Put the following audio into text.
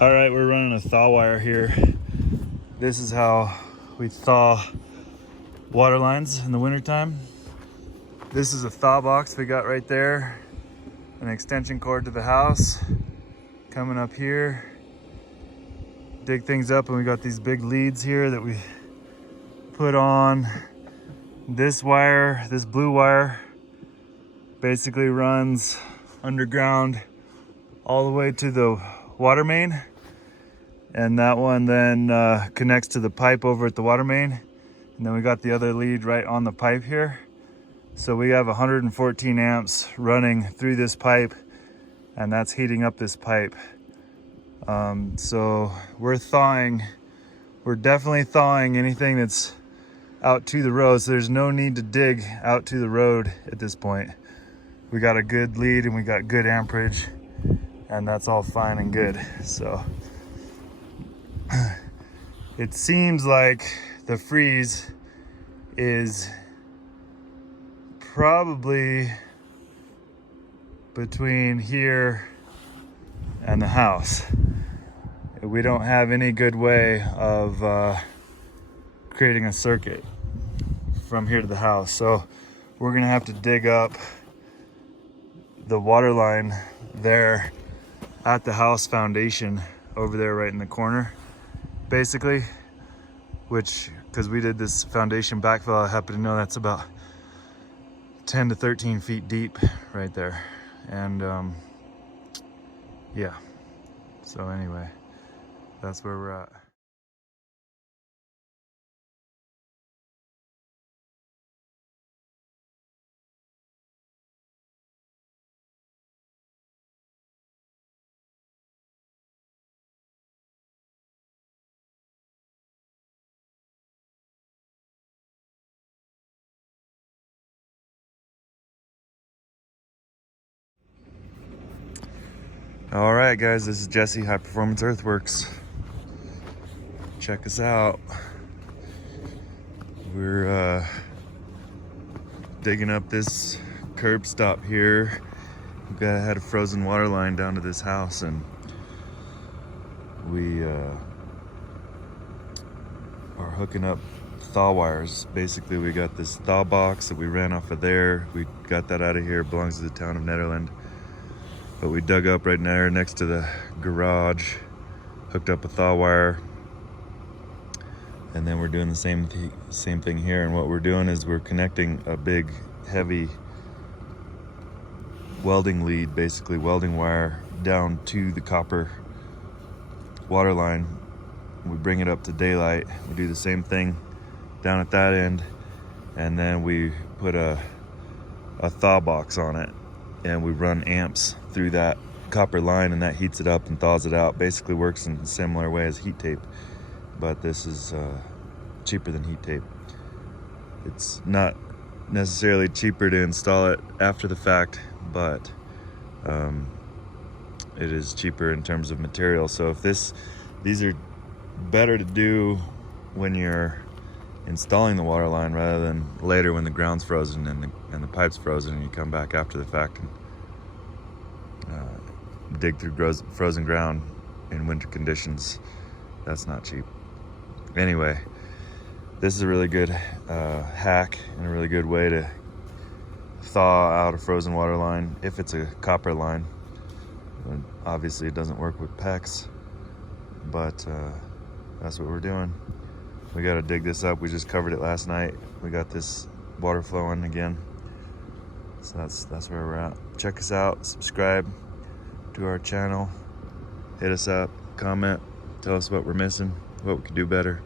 All right, we're running a thaw wire here. This is how we thaw water lines in the wintertime. This is a thaw box we got right there, an extension cord to the house. Coming up here, dig things up, and we got these big leads here that we put on. This wire, this blue wire, basically runs underground all the way to the water main, and that one then connects to the pipe over at the water main, and then we got the other lead right on the pipe here. So we have 114 amps running through this pipe, and that's heating up this pipe. So we're definitely thawing anything that's out to the road, so there's no need to dig out to the road at this point. We got a good lead and we got good amperage, and that's all fine and good. So it seems like the freeze is probably between here and the house. We don't have any good way of creating a circuit from here to the house, so we're gonna have to dig up the water line there at the house foundation over there right in the corner, basically, which, because we did this foundation backfill, I happen to know that's about 10 to 13 feet deep right there. And yeah, so anyway, that's where we're at. All right, guys, this is Jesse, High Performance Earthworks. Check us out. We're digging up this curb stop here. We had a frozen water line down to this house, and we are hooking up thaw wires. Basically, we got this thaw box that we ran off of there. We got that out of here. It belongs to the Town of Nederland. But we dug up right there next to the garage, hooked up a thaw wire, and then we're doing the same thing here. And what we're doing is we're connecting a big, heavy welding lead, basically welding wire, down to the copper water line. We bring it up to daylight. We do the same thing down at that end, and then we put a thaw box on it, and we run amps through that copper line, and that heats it up and thaws it out. Basically works in a similar way as heat tape, but this is cheaper than heat tape. It's not necessarily cheaper to install it after the fact, but it is cheaper in terms of material. So if these are better to do when you're installing the water line rather than later when the ground's frozen and the pipe's frozen, and you come back after the fact and dig through frozen ground in winter conditions. That's not cheap. Anyway, this is a really good hack and a really good way to thaw out a frozen water line if it's a copper line. And obviously it doesn't work with PEX, but that's what we're doing. We got to dig this up. We just covered it last night. We got this water flowing again. So that's where we're at. Check us out, subscribe to our channel, hit us up, comment, tell us what we're missing, what we could do better.